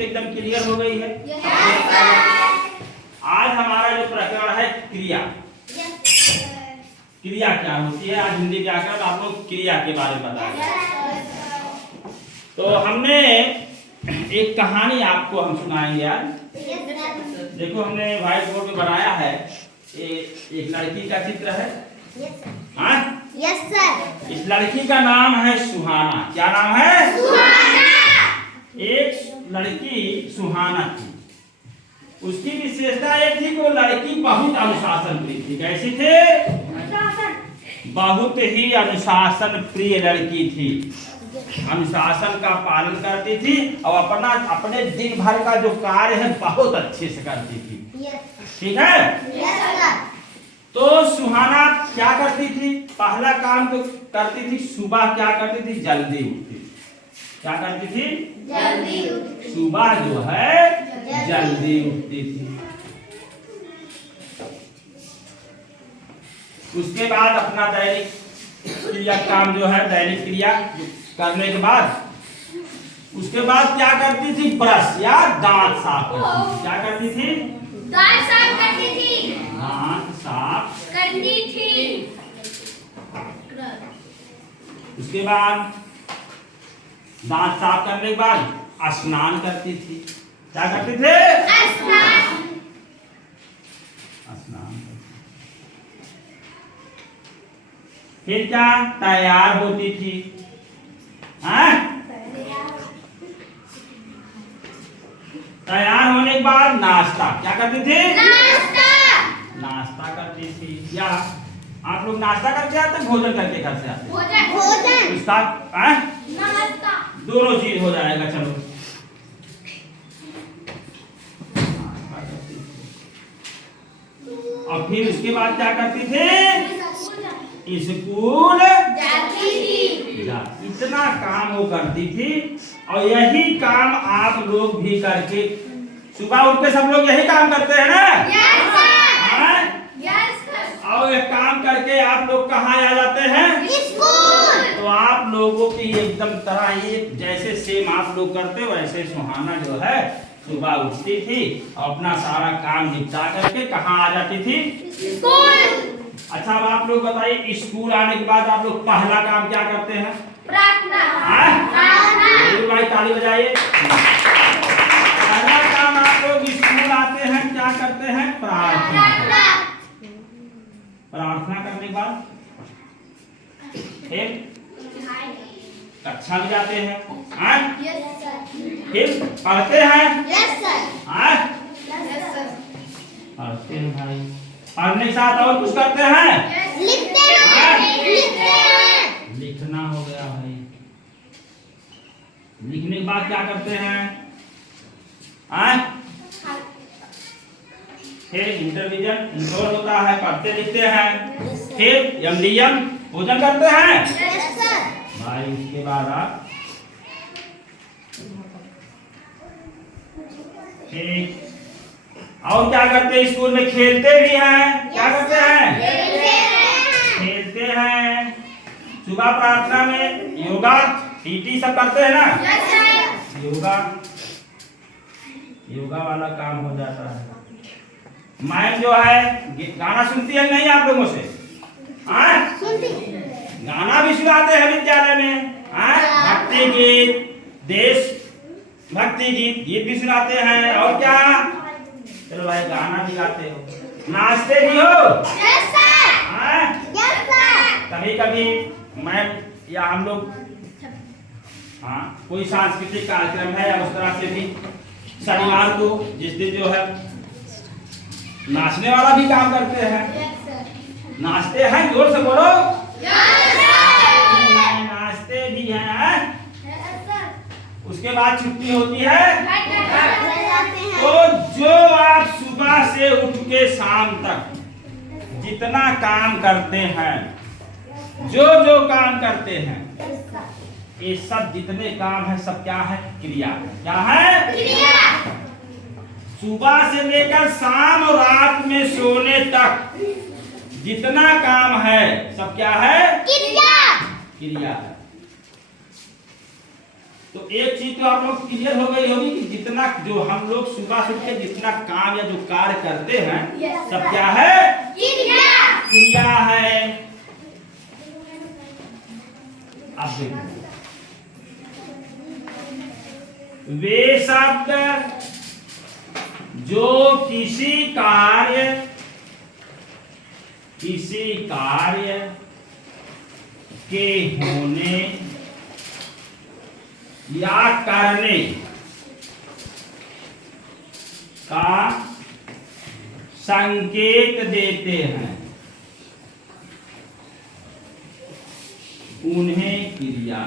तो एकदम क्लियर हो गई है। आज हमारा जो प्रकरण है क्रिया। क्रिया क्या होती है? आज हिंदी व्याकरण आप लोग क्रिया के बारे में बताएंगे। तो हमने एक कहानी आपको हम सुनाएंगे आज। देखो हमने व्हाइट बोर्ड में बनाया है, एक लड़की का चित्र है। हाँ यस सर। इस लड़की का नाम है सुहाना। क्या नाम है? सुहाना। एक लड़की सुहाना थी। उसकी विशेषता ये थी कि वो लड़की बहुत अनुशासन प्रिय थी। कैसी थी? बहुत ही अनुशासन प्रिय लड़की थी। अनुशासन का पालन करती थी और अपने दिन भर का जो कार्य है बहुत अच्छे से करती थी। ठीक है। तो सुहाना क्या करती थी? पहला काम तो करती थी, सुबह क्या करती थी? जल्दी उठती। क्या करती थी? जल्दी उठती। सुबह जो है जल्दी उठती थी। उसके बाद अपना दैनिक क्रिया काम जो है, दैनिक क्रिया करने के बाद उसके बाद क्या करती थी? ब्रश या दांत साफ करती थी। क्या करती थी? दांत साफ करती थी। दांत साफ करती थी। उसके बाद दांत साफ करने के बाद स्नान करती थी। क्या करती थी? स्नान। स्नान। फिर क्या? तैयार होती थी। हाँ? तैयार होने के बाद नाश्ता। क्या करती थी? नाश्ता। नाश्ता करती थी। या आप लोग नाश्ता करके आते, भोजन करके घर से आते? भोजन। उसका नाश्ता। दोनों चीज हो जाएगा। चलो और फिर उसके बाद क्या करती थी? स्कूल जाती थी। इतना काम वो करती थी। और यही काम आप लोग भी करके सुबह उठ के सब लोग यही काम करते हैं ना? Yes sir. और ये काम करके आप लोग कहाँ आ जाते हैं? स्कूल। तो आप लोगों की एकदम तरह ये जैसे सेम आप लोग करते हो वैसे सुहाना जो है सुबह उठती थी और अपना सारा काम निपटा करके कहाँ आ जाती थी? स्कूल। अच्छा अब आप लोग बताइए, स्कूल आने के बाद आप लोग पहला काम क्या करते हैं? प्रार्थना। भाई ताली बजाइए। पहला काम आप लोग स्कूल आते हैं क्या करते हैं? प्रार्थना। प्रार्थना करने के बाद फिर कक्षा में जाते हैं। फिर पढ़ते हैं। पढ़ते हैं भाई। पढ़ने के साथ और कुछ करते हैं? लिखते हैं। लिखना हो गया भाई। लिखने के बाद क्या करते हैं? फिर इंटरव्यूजन होता है, पढ़ते लिखते हैं। फिर यमनियम भोजन करते हैं भाई। उसके बाद आप ठीक और क्या करते हैं? स्कूल में खेलते भी हैं। क्या करते हैं? खेलते हैं। सुबह प्रार्थना में योगा पीटी सब करते हैं ना? योगा वाला काम हो जाता है। मैम जो है गाना सुनती है नहीं आप लोगों से? गाना भी सुनाते हैं विद्यालय में। भक्ति गीत, देश भक्ति गीत भी सुनाते हैं। और क्या? चलो भाई गाना भी गाते हो, नाचते भी हो। कभी कभी मैं या हम लोग कोई सांस्कृतिक कार्यक्रम है या उस तरह से भी शनिवार को जिस दिन जो है नाचने वाला भी काम करते हैं। नाचते हैं, जोर से बोलो। नाचते भी हैं। उसके बाद छुट्टी होती है। तो जो आप सुबह से उठ के शाम तक जितना काम करते हैं, जो काम करते हैं, ये सब जितने काम है सब क्या है? क्रिया। क्या है? क्रिया। सुबह से लेकर शाम और रात में सोने तक जितना काम है सब क्या है? क्रिया। क्रिया है। तो एक चीज तो आप लोग क्लियर हो गई होगी कि जितना जो हम लोग सुबह से उठ के जितना काम या जो कार्य करते हैं सब क्या है? क्रिया है। अब देखो वे शब्द जो किसी कार्य के होने या करने का संकेत देते हैं उन्हें क्रिया।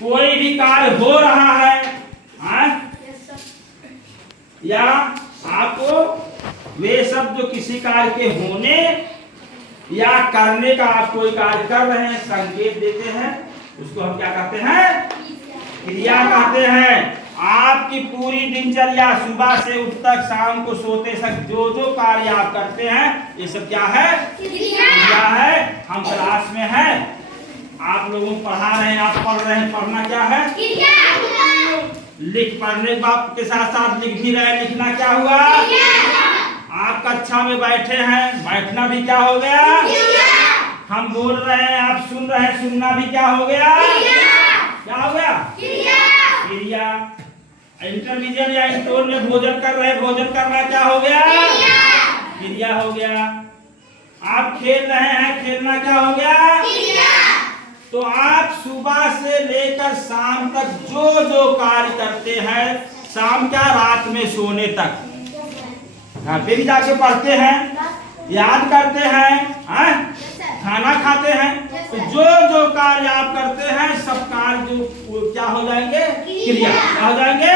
कोई भी कार्य हो रहा है या आपको वे सब जो किसी कार्य के होने या करने का आप कोई कार्य कर रहे हैं संकेत देते हैं, उसको हम क्या कहते हैं? क्रिया कहते हैं। आपकी पूरी दिनचर्या सुबह से उठ तक शाम को सोते तक जो जो कार्य आप करते हैं ये सब क्या है? क्रिया है। हम क्लास में हैं, आप लोगों को पढ़ा रहे हैं, आप पढ़ रहे हैं, पढ़ना क्या है? लिख पढ़ने के साथ साथ लिख भी रहे, लिखना क्या हुआ? आप कक्षा में बैठे हैं, बैठना भी क्या हो गया? हम बोल रहे हैं, आप सुन रहे हैं, सुनना भी क्या हो गया? क्या हो गया? क्रिया। इंटरमीडिएट या इंटर में भोजन कर रहे हैं, भोजन करना क्या हो गया? क्रिया हो गया। आप खेल रहे हैं, खेलना क्या हो गया? तो आप सुबह से लेकर शाम तक जो जो कार्य करते हैं, शाम क्या रात में सोने तक, फिर जाके पढ़ते हैं, याद करते हैं, खाना खाते हैं, तो जो जो कार्य आप करते हैं सब कार्य जो क्या हो जाएंगे? क्रिया। क्या हो जाएंगे?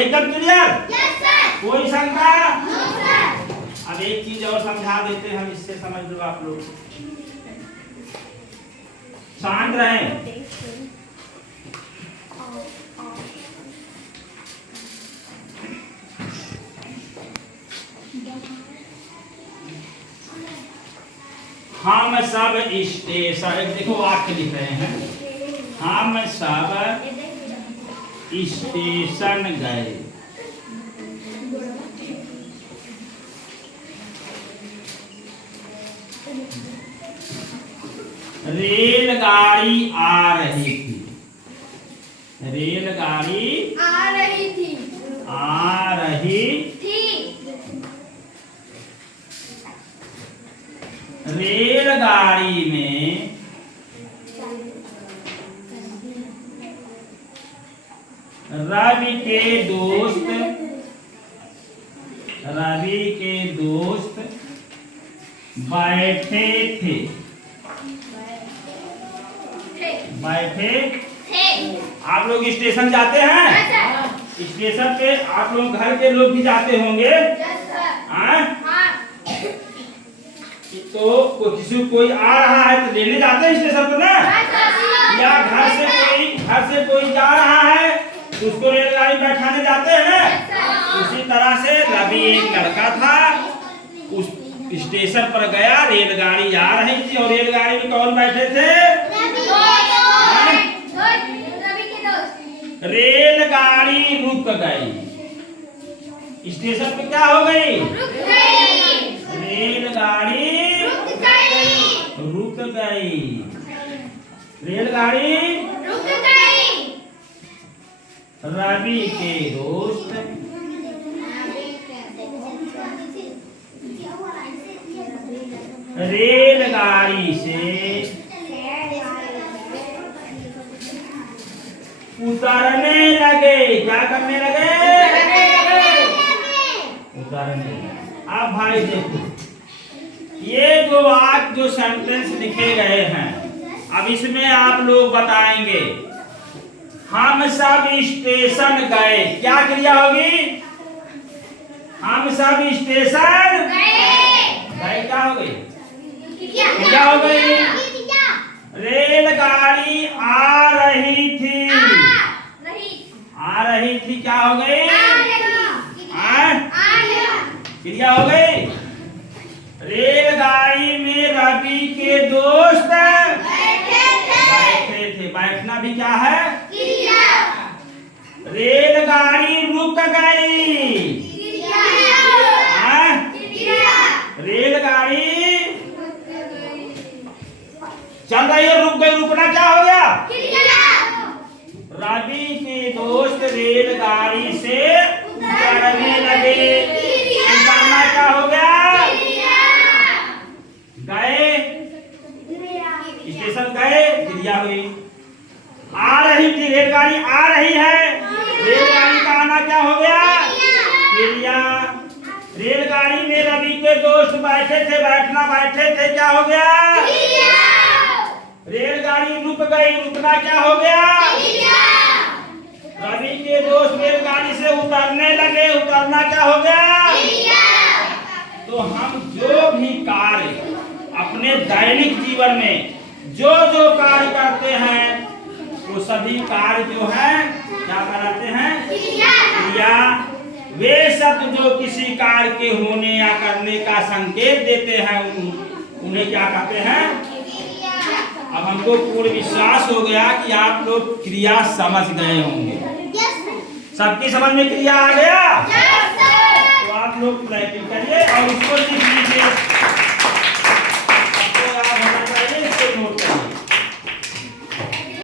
एकदम क्लियर? कोई शंका? अब एक चीज और समझा देते हैं हम, इससे समझ लो आप लोग। शांत रहें। हम सब स्टेशन, देखो वाक्य लिख रहे हैं, हम सब स्टेशन गए। रेलगाड़ी आ रही थी। रेलगाड़ी आ रही थी। आ रही थी। रेलगाड़ी में रवि के दोस्त बैठे थे। आप लोग स्टेशन जाते हैं? स्टेशन पे आप लोग घर के लोग भी जाते होंगे। तो किसी कोई आ रहा है तो लेने जाते हैं स्टेशन पे ना, या घर से कोई जा रहा है तो उसको रेलगाड़ी बैठाने जाते हैं ना। उसी तरह से रवि एक लड़का था, उस स्टेशन पर गया, रेलगाड़ी आ रही थी और रेलगाड़ी में कौन बैठे थे? रेलगाड़ी रुक गई। स्टेशन पे क्या हो गई? रेलगाड़ी रुक गई। रेलगाड़ी रुक गई। रवि के दोस्त रेलगाड़ी से उतरने लगे। क्या करने लगे? उतरने। अब भाई देखो, ये जो सेंटेंस लिखे गए हैं, अब इसमें आप लोग बताएंगे हम सब स्टेशन गए, क्या क्रिया होगी? हम सब स्टेशन गए। क्या हो गई? क्या हो गई? रेलगाड़ी आ रही थी। आ रही थी क्या हो गई? क्रिया हो गई। दोस्त बैठे थे बैठे थे। बैठना भी क्या है? क्रिया रेलगाड़ी रुक गई। क्रिया हाँ? क्रिया रेलगाड़ी चल रही है, रुक गई। रुकना क्या हो गया? क्रिया रवि के दोस्त रेलगाड़ी से उतरने लगे। उतरना क्या हो गया? गए, स्टेशन गए, क्रिया हुई। आ रही थी रेलगाड़ी, आ रही है। रेलगाड़ी का आना क्या हो गया? क्रिया। रेलगाड़ी में रवि के दोस्त बैठे थे। बैठना बैठे थे, क्या हो गया? रेलगाड़ी रुक गई। रुकना क्या हो गया? रवि के दोस्त रेलगाड़ी से उतरने लगे। उतरना क्या हो गया? तो हम जो भी कार्य अपने दैनिक जीवन में जो जो कार्य करते हैं वो सभी कार्य जो है क्या कहलाते हैं? क्रिया। वे शब्द जो किसी कार्य के होने या करने का संकेत देते हैं उन्हें क्या कहते हैं? अब हमको पूर्ण विश्वास हो गया कि आप लोग क्रिया समझ गए होंगे। सबकी समझ में क्रिया आ गया? तो आप लोग प्रैक्टिस करिए और उसको लिख लीजिए।